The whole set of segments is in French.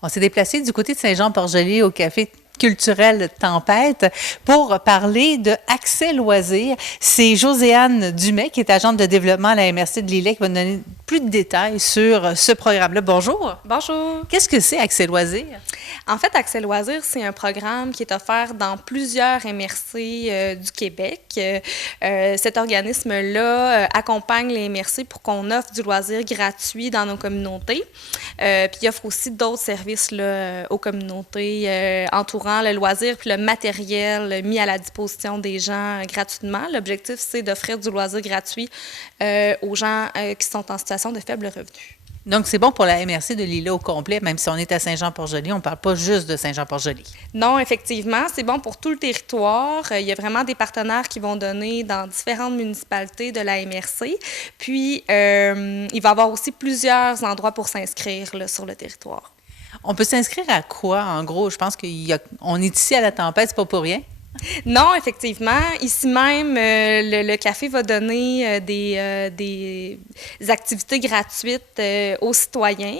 On s'est déplacé du côté de Saint-Jean-Port-Joli au café culturel Tempête pour parler de Accès Loisirs. C'est Joséanne Dumais, qui est agente de développement à la MRC de Lillet, qui va nous donner plus de détails sur ce programme-là. Bonjour. Bonjour. Qu'est-ce que c'est Accès Loisirs? En fait, Accès Loisirs, c'est un programme qui est offert dans plusieurs MRC du Québec. Cet organisme-là accompagne les MRC pour qu'on offre du loisir gratuit dans nos communautés. Puis il offre aussi d'autres services là, aux communautés entourant le loisir puis le matériel mis à la disposition des gens gratuitement. L'objectif, c'est d'offrir du loisir gratuit aux gens qui sont en situation de faible revenu. Donc, c'est bon pour la MRC de Lillet au complet, même si on est à Saint-Jean-Port-Joli, on ne parle pas juste de Saint-Jean-Port-Joli. Non, effectivement, c'est bon pour tout le territoire. Il y a vraiment des partenaires qui vont donner dans différentes municipalités de la MRC. Puis, il va y avoir aussi plusieurs endroits pour s'inscrire là, sur le territoire. On peut s'inscrire à quoi, en gros? Je pense qu'on est ici à la Tempête, c'est pas pour rien. Non, effectivement. Ici même, le café va donner des activités gratuites aux citoyens.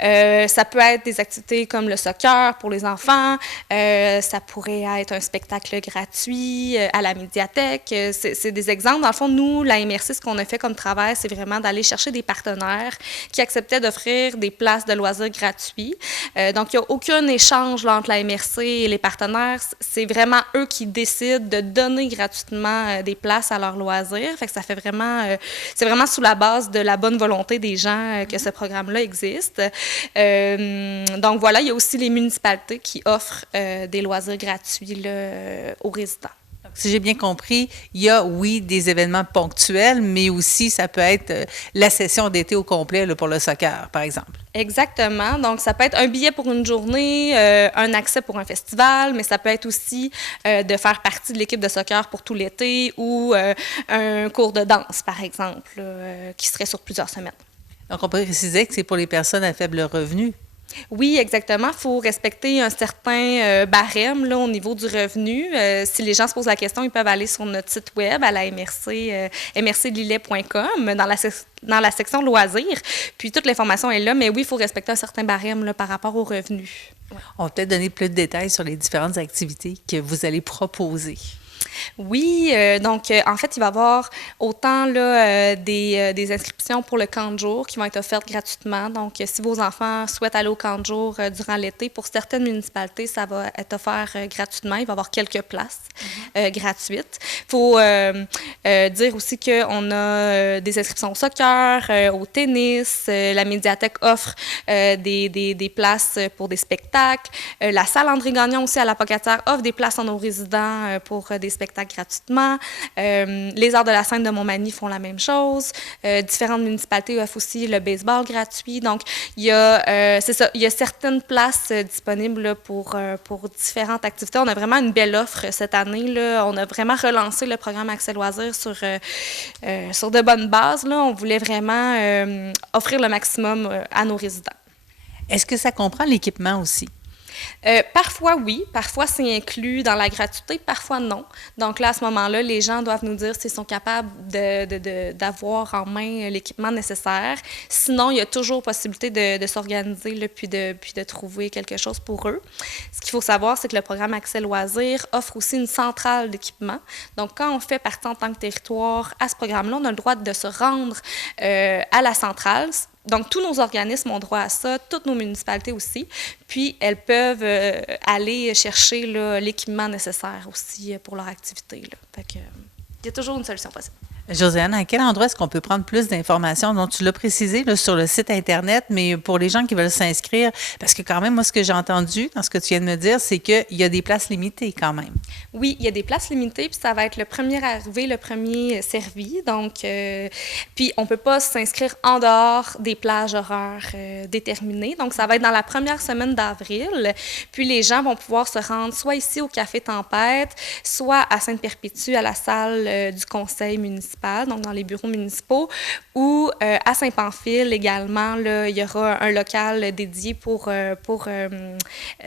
Ça peut être des activités comme le soccer pour les enfants. Ça pourrait être un spectacle gratuit à la médiathèque. C'est des exemples. Dans le fond, nous, la MRC, ce qu'on a fait comme travail, c'est vraiment d'aller chercher des partenaires qui acceptaient d'offrir des places de loisirs gratuits. Donc, il n'y a aucun échange là, entre la MRC et les partenaires. C'est vraiment eux qui décident de donner gratuitement des places à leurs loisirs. Fait que ça fait vraiment, c'est vraiment sous la base de la bonne volonté des gens que ce programme-là existe. Donc voilà, il y a aussi les municipalités qui offrent des loisirs gratuits là, aux résidents. Si j'ai bien compris, il y a, oui, des événements ponctuels, mais aussi ça peut être la session d'été au complet là, pour le soccer, par exemple. Exactement. Donc, ça peut être un billet pour une journée, un accès pour un festival, mais ça peut être aussi de faire partie de l'équipe de soccer pour tout l'été ou un cours de danse, par exemple, qui serait sur plusieurs semaines. Donc, on peut préciser que c'est pour les personnes à faible revenu. Oui, exactement. Il faut respecter un certain barème là, au niveau du revenu. Si les gens se posent la question, ils peuvent aller sur notre site web à la MRC, mrclillet.com, dans la section loisirs. Puis toute l'information est là, mais oui, il faut respecter un certain barème là, par rapport aux revenus. Ouais. On va peut-être donner plus de détails sur les différentes activités que vous allez proposer. Oui, donc en fait, il va y avoir autant là, des inscriptions pour le camp de jour qui vont être offertes gratuitement. Donc, si vos enfants souhaitent aller au camp de jour durant l'été, pour certaines municipalités, ça va être offert gratuitement. Il va y avoir quelques places gratuites. Il faut dire aussi qu'on a des inscriptions au soccer, au tennis. La médiathèque offre des places pour des spectacles. La salle André Gagnon aussi à la Pocatière offre des places à nos résidents pour des spectacles gratuitement. Les Arts de la Scène de Montmagny font la même chose. Différentes municipalités offrent aussi le baseball gratuit. Donc, il y a certaines places disponibles là, pour différentes activités. On a vraiment une belle offre cette année. Là. On a vraiment relancé le programme Accès Loisirs sur de bonnes bases. Là. On voulait vraiment offrir le maximum à nos résidents. Est-ce que ça comprend l'équipement aussi? Parfois, oui. Parfois, c'est inclus dans la gratuité. Parfois, non. Donc là, à ce moment-là, les gens doivent nous dire s'ils sont capables d'avoir en main l'équipement nécessaire. Sinon, il y a toujours possibilité de s'organiser là, puis de trouver quelque chose pour eux. Ce qu'il faut savoir, c'est que le programme Accès Loisirs offre aussi une centrale d'équipement. Donc, quand on fait partie en tant que territoire à ce programme-là, on a le droit de se rendre à la centrale. Donc, tous nos organismes ont droit à ça, toutes nos municipalités aussi. Puis, elles peuvent aller chercher là, l'équipement nécessaire aussi pour leur activité. Là. Fait que, il y a toujours une solution possible. Joséanne, à quel endroit est-ce qu'on peut prendre plus d'informations? Donc, tu l'as précisé là, sur le site Internet, mais pour les gens qui veulent s'inscrire, parce que quand même, moi, ce que j'ai entendu dans ce que tu viens de me dire, c'est qu'il y a des places limitées quand même. Oui, il y a des places limitées, puis ça va être le premier arrivé, le premier servi. Donc, puis on ne peut pas s'inscrire en dehors des plages horaires déterminées. Donc, ça va être dans la première semaine d'avril. Puis, les gens vont pouvoir se rendre soit ici au Café Tempête, soit à Sainte-Perpétue, à la salle du conseil municipal, donc dans les bureaux municipaux, ou à Saint-Pamphile également, là, il y aura un local dédié pour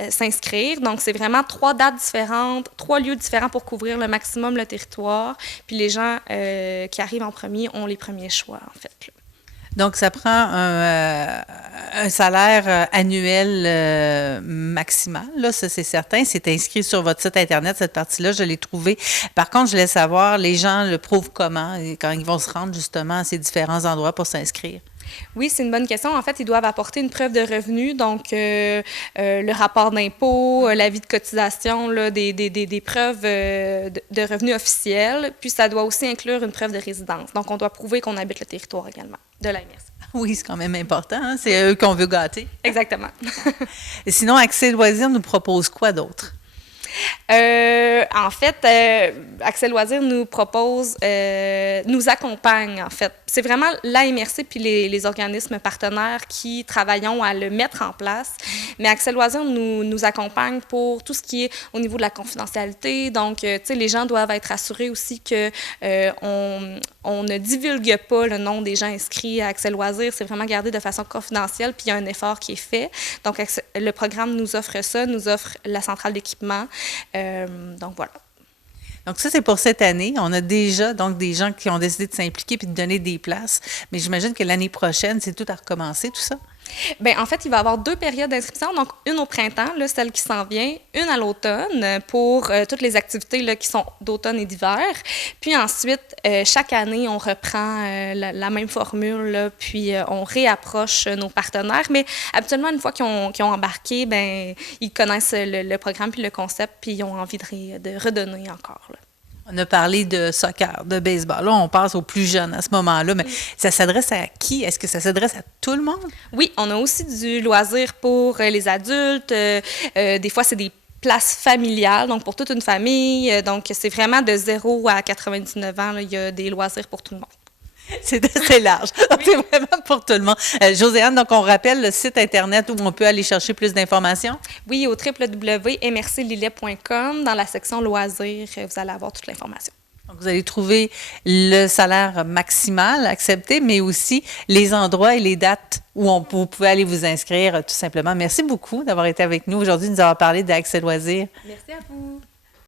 s'inscrire. Donc, c'est vraiment 3 dates différentes, 3 lieux différents pour couvrir le maximum le territoire. Puis les gens qui arrivent en premier ont les premiers choix, en fait. Là. Donc, ça prend un salaire annuel maximal, là, ça c'est certain. C'est inscrit sur votre site Internet, cette partie-là, je l'ai trouvée. Par contre, je voulais savoir, les gens le prouvent comment quand ils vont se rendre justement à ces différents endroits pour s'inscrire? Oui, c'est une bonne question. En fait, ils doivent apporter une preuve de revenu, donc le rapport d'impôt, l'avis de cotisation, là, des preuves de revenus officiels. Puis, ça doit aussi inclure une preuve de résidence. Donc, on doit prouver qu'on habite le territoire également de la MRC. Oui, c'est quand même important, hein? C'est eux qu'on veut gâter. Exactement. Et sinon, Accès Loisirs nous propose quoi d'autre? En fait, Accès Loisirs nous propose, nous accompagne, en fait. C'est vraiment la MRC puis les organismes partenaires qui travaillons à le mettre en place. Mais Accès Loisirs nous accompagne pour tout ce qui est au niveau de la confidentialité. Donc, tu sais, les gens doivent être assurés aussi que on ne divulgue pas le nom des gens inscrits à Accès Loisirs. C'est vraiment gardé de façon confidentielle, puis il y a un effort qui est fait. Donc, le programme nous offre ça, nous offre la centrale d'équipement. Donc, voilà. Donc ça, c'est pour cette année. On a déjà donc des gens qui ont décidé de s'impliquer puis de donner des places. Mais j'imagine que l'année prochaine, c'est tout à recommencer, tout ça? Bien, en fait, il va y avoir 2 périodes d'inscription. Donc, une au printemps, là, celle qui s'en vient, une à l'automne pour toutes les activités là, qui sont d'automne et d'hiver. Puis ensuite, chaque année, on reprend la même formule, là, puis on réapproche nos partenaires. Mais habituellement, une fois qu'ils ont embarqué, ben, ils connaissent le programme puis le concept, puis ils ont envie de redonner encore, là. On a parlé de soccer, de baseball. Là, on passe aux plus jeunes à ce moment-là. Mais ça s'adresse à qui? Est-ce que ça s'adresse à tout le monde? Oui, on a aussi du loisir pour les adultes. Des fois, c'est des places familiales, donc pour toute une famille. Donc, c'est vraiment de 0 à 99 ans, là, il y a des loisirs pour tout le monde. C'est assez large. Donc, c'est vraiment pour tout le monde. Josiane, donc on rappelle le site Internet où on peut aller chercher plus d'informations? Oui, au www.mrclillet.com, dans la section loisirs, vous allez avoir toute l'information. Donc, vous allez trouver le salaire maximal accepté, mais aussi les endroits et les dates où vous pouvez aller vous inscrire tout simplement. Merci beaucoup d'avoir été avec nous aujourd'hui, de nous avoir parlé d'Accès Loisirs. Merci à vous.